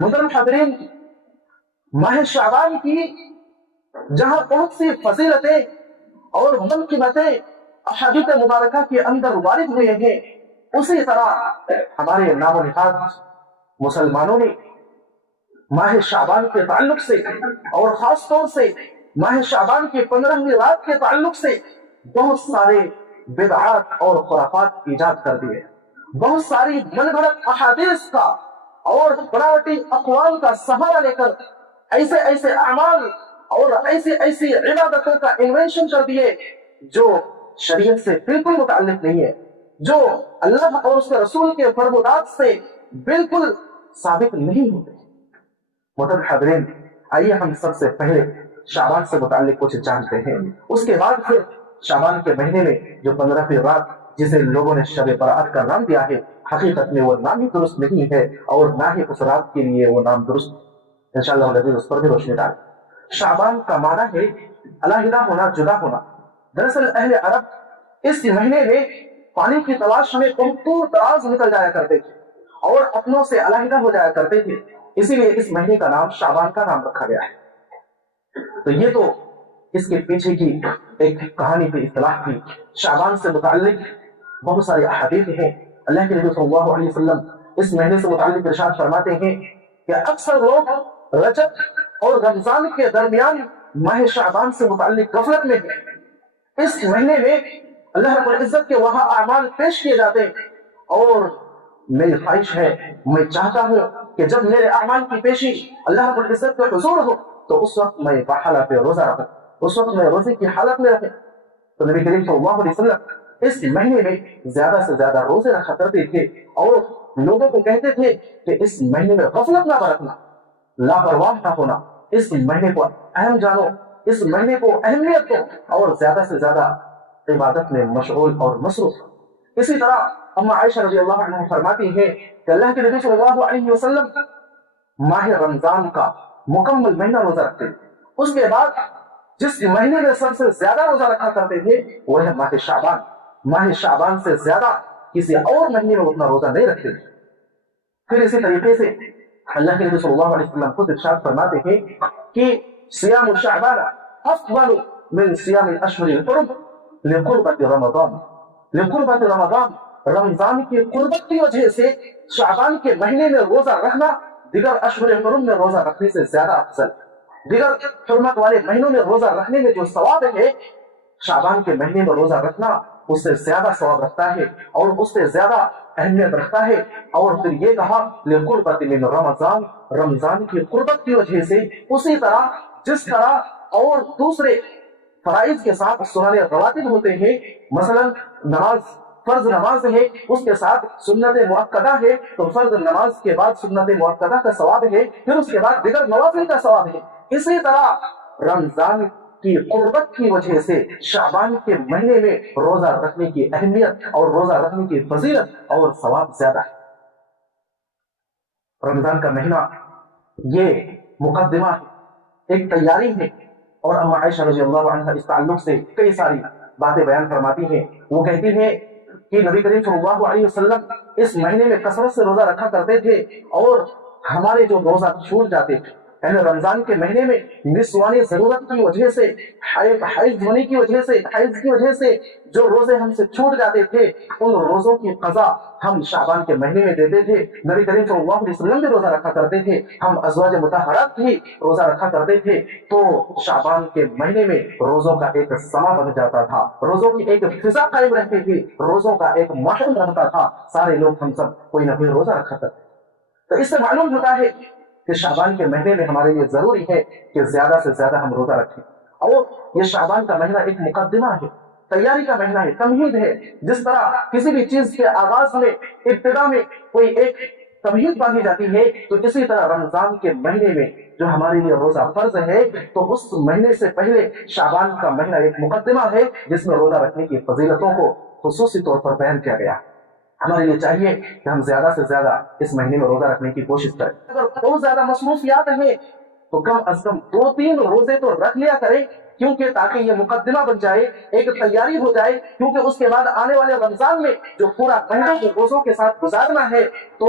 محترم حاضرین، ماہ شعبان کی جہاں بہت سی فضیلتیں اور منقبتیں احادیث مبارکہ کے اندر وارد ہوئے ہیں، اسی طرح ہمارے نام و نہاد مسلمانوں نے ماہ شعبان کے تعلق سے اور خاص طور سے ماہ شعبان کی 15ویں رات کے تعلق سے بہت سارے بدعات اور خرافات ایجاد کر دیے، بہت ساری من گھڑت احادیث کا اور بناوٹی اقوال کا سہارا لے کر ایسے ایسے اعمال اور ایسی ایسی عبادتوں کا انوینشن کر دیے جو شریعت سے بالکل متعلق نہیں ہے، جو اللہ اور اس کے رسول کے فرمودات سے بالکل ثابت نہیں ہوتے۔ محترم حاضرین، آئیے ہم سب سے پہلے شعبان سے متعلق کچھ جانتے ہیں، اس کے بعد پھر شعبان کے مہینے میں جو 15ویں رات جسے لوگوں نے شب برات کا نام دیا ہے، حقیقت میں وہ نام ہی درست نہیں ہے اور نہ ہی اس رات کے لیے وہ نام درست، انشاءاللہ العزیز اس پر بھی روشنی ڈال۔ شعبان کا معنی ہے علیحدہ ہونا، جدا ہونا۔ دراصل اہل عرب اس مہینے میں پانی کی تلاش میں بہت دور دراز نکل جایا کرتے تھے اور اپنوں سے علیحدہ ہو جایا کرتے تھے، اسی لیے اس مہینے کا نام شعبان کا نام رکھا گیا ہے۔ تو یہ تو اس کے پیچھے کی ایک کہانی کی اصطلاح تھی۔ شعبان سے متعلق بہت ساری احادیث ہیں۔ اللہ کے نبی صلی اللہ علیہ وسلم اس مہینے سے متعلق ارشاد فرماتے ہیں کہ اکثر لوگ رجب اور رمضان کے درمیان ماہ شعبان سے متعلق غفلت میں ہیں۔ اس مہینے میں اللہ رب العزت کے وہاں اعمال پیش کیے جاتے ہیں اور میری خواہش ہے، میں چاہتا ہوں کہ جب میرے اعمال کی پیشی اللہ رب العزت کے حضور ہو تو اس وقت میں بحالت روزہ رکھوں، اس وقت میں روزے کی حالت میں رکھوں۔ تو نبی کریم صلی اللہ علیہ وسلم اس مہینے میں زیادہ سے زیادہ روزے رکھا کرتے تھے اور لوگوں کو کہتے تھے کہ اس مہینے میں غفلت نہ برتنا، لاپرواہ نہ ہونا، اس مہینے کو اہم جانو، اس مہینے کو اہمیت دو اور زیادہ سے زیادہ عبادت میں مشغول اور مصروف۔ اسی طرح اما عائشہ رضی اللہ عنہ فرماتی ہے کہ اللہ کے نبی صلی اللہ علیہ وسلم ماہ رمضان کا مکمل مہینہ روزہ رکھتے تھے، اس کے بعد جس مہینے میں سب سے زیادہ روزہ رکھا کرتے تھے وہ ہے ماہ شعبان۔ ماہ شعبان سے زیادہ کسی اور مہینے میں اتنا روزہ نہیں رکھتے تھے۔ پھر اسی طریقے سے اللہ کے نبی صلی اللہ علیہ وسلم خود ارشاد فرماتے ہیں کہ صیام شعبان افضل من صیام الاشهر الحرم لقربت رمضان، لقربت رمضان، رمضان کی قربت کی وجہ سے شعبان کے مہینے میں روزہ رکھنا دیگر اشہر حرم میں روزہ رکھنے سے زیادہ افضل۔ دیگر حرمت والے مہینوں میں روزہ رکھنے میں جو ثواب ہے، شعبان کے مہینے میں روزہ رکھنا اس سے زیادہ ثواب رکھتا ہے اور اس سے زیادہ اہمیت رکھتا ہے۔ اور پھر یہ کہا لقربت من رمضان، رمضان کی قربت کی وجہ سے، اسی طرح جس طرح اور دوسرے فرائض کے ساتھ سنن رواتب ہوتے ہیں، مثلا نماز فرض نماز ہے، اس کے ساتھ سنت مؤکدہ ہے، تو فرض نماز کے بعد سنت مؤکدہ کا ثواب ہے، پھر اس کے بعد دیگر نوافل کا ثواب ہے۔ اسی طرح رمضان کی قربت کی وجہ سے شعبان کے مہینے میں روزہ رکھنے کی اہمیت اور روزہ رکھنے کی فضیلت اور ثواب زیادہ ہے۔ رمضان کا مہینہ یہ مقدمہ ہے، ایک تیاری ہے، اور اما عائشہ رضی اللہ عنہ اس تعلق سے کئی ساری باتیں بیان فرماتی ہیں۔ وہ کہتی ہیں کہ نبی کریم صلی اللہ علیہ وسلم اس مہینے میں کثرت سے روزہ رکھا کرتے تھے اور ہمارے جو روزہ چھوٹ جاتے تھے، یعنی رمضان کے مہینے میں نسوانی ضرورت کی وجہ سے، حیض ہونے کی وجہ سے، حیض کی وجہ سے جو روزے ہم سے چھوٹ جاتے تھے، ان روزوں کی قضا ہم شعبان کے مہینے میں دیتے تھے۔ نبی کریم صلی اللہ علیہ وسلم بھی روزہ رکھا کرتے تھے، ہم ازواج مطہرات بھی روزہ رکھا کرتے تھے، تو شعبان کے مہینے میں روزوں کا ایک سما بن جاتا تھا، روزوں کی ایک فضا قائم رہتی تھی، روزوں کا ایک ماحول رہتا تھا، سارے لوگ ہم سب کوئی نہ کوئی روزہ رکھا کرتے تھے۔ تو اس سے معلوم ہوتا ہے کہ شعبان کے مہینے میں ہمارے لیے ضروری ہے کہ زیادہ سے زیادہ ہم روزہ رکھیں، اور یہ شعبان کا مہینہ ایک مقدمہ ہے، تیاری کا مہینہ ہے، تمہید ہے۔ جس طرح کسی بھی چیز کے آغاز میں، ابتدا میں کوئی ایک تمہید باندھی جاتی ہے، تو اسی طرح رمضان کے مہینے میں جو ہمارے لیے روزہ فرض ہے، تو اس مہینے سے پہلے شعبان کا مہینہ ایک مقدمہ ہے جس میں روزہ رکھنے کی فضیلتوں کو خصوصی طور پر بیان کیا گیا۔ ہمارے لیے چاہیے کہ ہم زیادہ سے زیادہ اس مہینے میں روزہ رکھنے کی کوشش کریں۔ اگر بہت زیادہ مصروفیات ہیں تو کم از کم 2-3 روزے تو رکھ لیا کریں، کیونکہ تاکہ یہ مقدمہ بن جائے، ایک تیاری ہو جائے، کیونکہ اس کے بعد آنے والے رمضان میں جو پورا مہینہ روزوں کے ساتھ گزارنا ہے، تو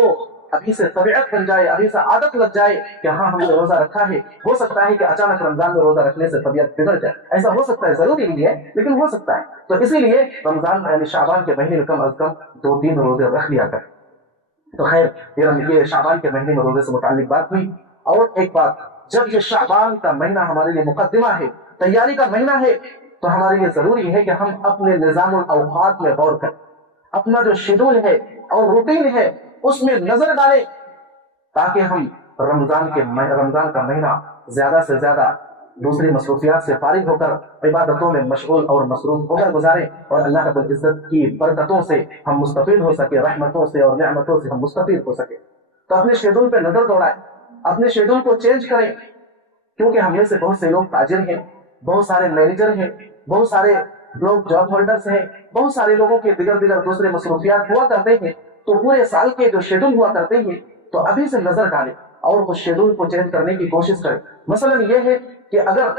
ابھی سے طبیعت بن جائے, ابھی سے عادت لگ جائے کہ ہاں ہم نے روزہ رکھا ہے. ہو سکتا ہے کہ اچانک رمضان میں روزہ رکھنے سے طبیعت بگڑ جائے, ایسا ہو سکتا ہے, ضروری نہیں ہے لیکن ہو سکتا ہے. تو اسی لیے رمضان یعنی شعبان کے مہینے میں کم از کم 2-3 روزے رکھ لیا کر. تو خیر یہ شعبان کے مہینے میں روزے سے متعلق بات ہوئی. اور ایک بات, جب یہ شعبان کا مہینہ ہمارے لیے مقدمہ ہے, تیاری کا مہینہ ہے, تو ہمارے لیے ضروری ہے کہ ہم اپنے نظام الاوقات میں غور کریں, اپنا جو شیڈول ہے اور روٹین ہے اس میں نظر ڈالیں, تاکہ ہم رمضان کا مہینہ زیادہ سے زیادہ دوسری مصروفیات سے فارغ ہو کر عبادتوں میں مشغول اور مصروف ہو کر گزاریں, اور اللہ رب العزت کی برکتوں سے ہم مستفید ہو سکے, رحمتوں سے اور نعمتوں سے ہم مستفید ہو سکے. تو اپنے شیڈول پہ نظر دوڑائیں, اپنے شیڈول کو چینج کریں, کیونکہ ہم میں سے بہت سے لوگ تاجر ہیں, بہت سارے مینیجر ہیں, بہت سارے لوگ جاب ہولڈرز ہیں, بہت سارے لوگوں کے دیگر دوسرے مصروفیات ہوا کرتے ہیں. تو پورے سال کے جو شیڈول ہوا کرتے ہیں تو ابھی سے نظر ڈالیں اور اس شیڈول کو چینج کرنے کی کوشش کریں. مثلا یہ ہے کہ اگر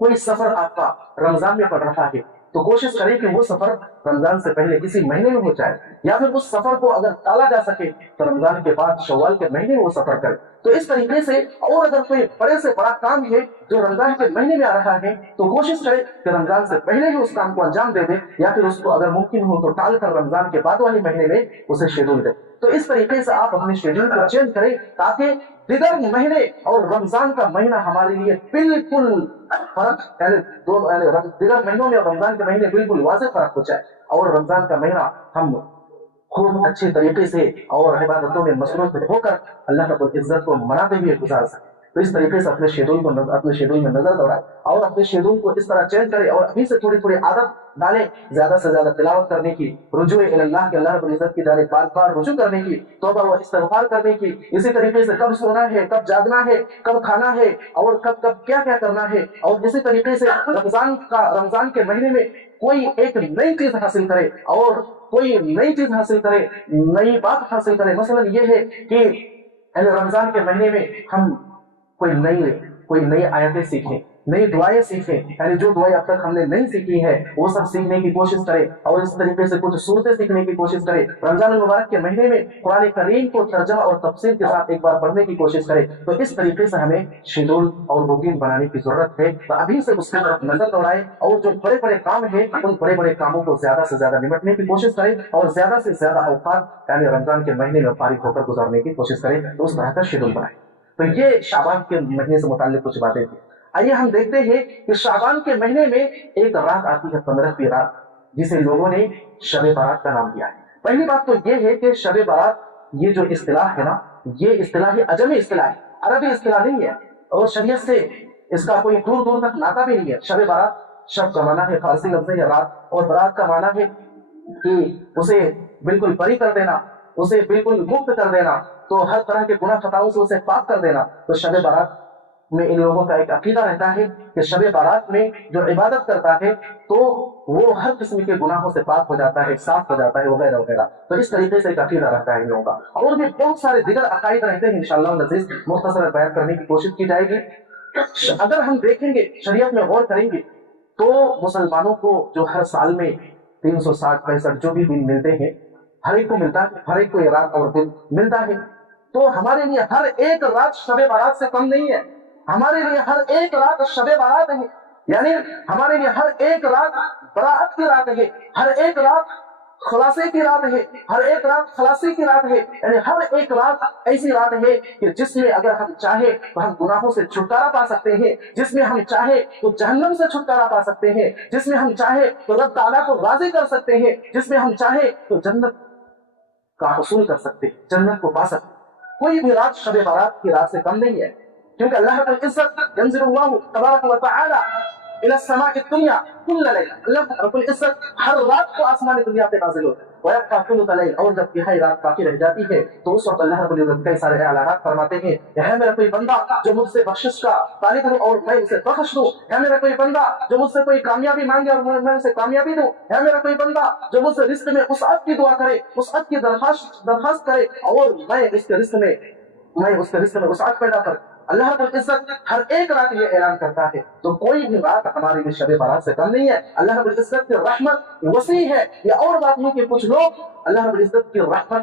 کوئی سفر آپ کا رمضان میں پڑ رہا ہے تو کوشش کریں کہ وہ سفر رمضان سے پہلے کسی مہینے میں ہو جائے, یا پھر اس سفر کو اگر ٹالا جا سکے تو رمضان کے بعد شوال کے مہینے میں وہ سفر کرے. تو اس طریقے سے, اور اگر کوئی بڑے سے بڑا کام ہے جو رمضان کے مہینے میں آ رہا ہے تو کوشش کرے کہ رمضان سے پہلے ہی اس کام کو انجام دے دے, یا پھر اس کو اگر ممکن ہو تو ٹال کر رمضان کے بعد والے مہینے میں اسے شیڈول دے. تو اس طریقے سے آپ اپنے شیڈول کو چینج کریں تاکہ دیگر مہینے اور رمضان کا مہینہ ہمارے لیے بالکل فرق, یعنی دیگر مہینوں میں اور رمضان کے مہینے بالکل واضح فرق ہو جائے, اور رمضان کا مہینہ ہم خوب اچھے طریقے سے اور عبادتوں میں مصروف ہو کر اللہ رب العزت کو مناتے ہوئے گزار سکیں. تو اس طریقے سے اپنے شیڈول میں نظر دوڑائیں اور اپنے شیڈول کو اس طرح چینج کریں, اور ابھی سے تھوڑی عادت ڈالیں زیادہ سے زیادہ تلاوت کرنے کی, رجوع اللہ کے اللہ رب العزت کی جانب بار بار رجوع کرنے کی, توبہ و استغفار کرنے کی. اسی طریقے سے کب سونا ہے, کب جاگنا ہے, کب کھانا ہے, اور کب کیا کرنا ہے. اور اسی طریقے سے رمضان کے مہینے میں کوئی ایک نئی چیز حاصل کرے, اور کوئی نئی چیز حاصل کرے, نئی بات حاصل کرے. مثلا یہ ہے کہ رمضان کے مہینے میں ہم کوئی نئی آیتیں سیکھیں, نئی دعائیں سیکھیں, یعنی جو دعائیں اب تک ہم نے نہیں سیکھی ہے وہ سب سیکھنے کی کوشش کریں, اور اس طریقے سے کچھ صورتیں سیکھنے کی کوشش کریں. رمضان المبارک کے مہینے میں قرآن کریم کو ترجمہ اور تفسیر کے ساتھ ایک بار پڑھنے کی کوشش کریں. تو اس طریقے سے ہمیں شیڈول اور روٹین بنانے کی ضرورت ہے. تو ابھی سے اس کی طرف نظر دوڑائیں, اور جو بڑے کام ہیں ان بڑے کاموں کو زیادہ سے زیادہ نمٹنے کی کوشش کریں, اور زیادہ سے زیادہ اوقات یعنی رمضان کے مہینے میں فارغ ہو کر گزارنے کی کوشش کریں. تو اس طرح کا شیڈول بنائیں. تو یہ شعبان کے مہینے سے متعلق کچھ باتیں تھیں. آئیے ہم دیکھتے ہیں کہ شعبان کے مہینے میں ایک رات آتی ہے 15ویں رات, جسے لوگوں نے شب برات کا نام دیا ہے. پہلی بات تو یہ ہے کہ شب برات یہ جو اصطلاح ہے نا, یہ اصطلاح عجمی اصطلاح ہے, عربی اصطلاح نہیں ہے, اور شریعت سے اس کا کوئی دور تک ناتا بھی نہیں ہے. شب برات شب کا معنی ہے فارسی لفظ ہے رات, اور برات کا معنی ہے کہ اسے بالکل بری کر دینا, اسے بالکل مکت کر دینا, تو ہر طرح کے گناہ خطاؤں سے اسے پاک کر دینا. تو شب برات میں ان لوگوں کا ایک عقیدہ رہتا ہے کہ شب برات میں جو عبادت کرتا ہے تو وہ ہر قسم کے گناہوں سے پاک ہو جاتا ہے, صاف ہو جاتا ہے, وغیرہ وغیرہ. تو اس طریقے سے ایک عقیدہ رہتا ہے ان لوگوں کا, اور بھی بہت سارے دیگر عقائد رہتے ہیں. انشاءاللہ العزیز مختصر بیان کرنے کی کوشش کی جائے گی. اگر ہم دیکھیں گے, شریعت میں غور کریں گے, تو مسلمانوں کو جو ہر سال میں 360-65 جو بھی دن ملتے ہیں, ہر ایک کو ملتا ہے, ہر ایک کو یہ رات اور دن ملتا ہے. تو ہمارے لیے ہر ایک رات شب برات سے کم نہیں ہے. ہمارے لیے ہر ایک رات شب برات ہے, یعنی ہمارے لیے ہر ایک رات براءت کی رات ہے, ہر ایک رات خلاصے کی رات ہے, ہر ایک رات خلاصی کی رات ہے. یعنی ہر ایک رات ایسی رات ہے کہ جس میں اگر ہم چاہے تو ہم گناہوں سے چھٹکارا پا سکتے ہیں, جس میں ہم چاہے تو جہنم سے چھٹکارا پا سکتے ہیں, جس میں ہم چاہے تو رب تعالیٰ کو راضی کر سکتے ہیں, جس میں ہم چاہے تو جنت کا حصول کر سکتے ہیں, جنت کو پا سکتے ہیں. کوئی بھی رات شب برات کی رات سے کم نہیں ہے, کیونکہ اللہ رب العزت ينزل اللہ تبارک و تعالی الى السماء الدنيا كل ليلة. اللہ رب العزت ہر رات کو آسمان دنیا پہ نازل ہوتا ہے. ويبقى ثلث الليل, اور جب تہائی رات باقی رہ جاتی ہے تو اس وقت اللہ رب العزت کئی سارے اعلانات فرماتے ہیں, ہے میرا کوئی بندہ جو مجھ سے بخشش کا طالب ہو اور میں اسے بخش دوں, ہے میرا کوئی بندہ جو مجھ سے کوئی کامیابی مانگے اور میں اسے کامیابی دوں, ہے میرا کوئی بندہ جو مجھ سے رزق میں وسعت کی دعا کرے, وسعت کی درخواست کرے, اور میں اس کے رزق میں وسعت پیدا کر. اللہ رب العزت ہر ایک رات یہ اعلان کرتا ہے. تو کوئی بھی رات ہمارے لیے شب برات سے کم نہیں ہے. اللہ رب العزت کی رحمت وسیع ہے. یہ اور بات نہیں کہ کچھ لوگ اللہ رب العزت کی رحمت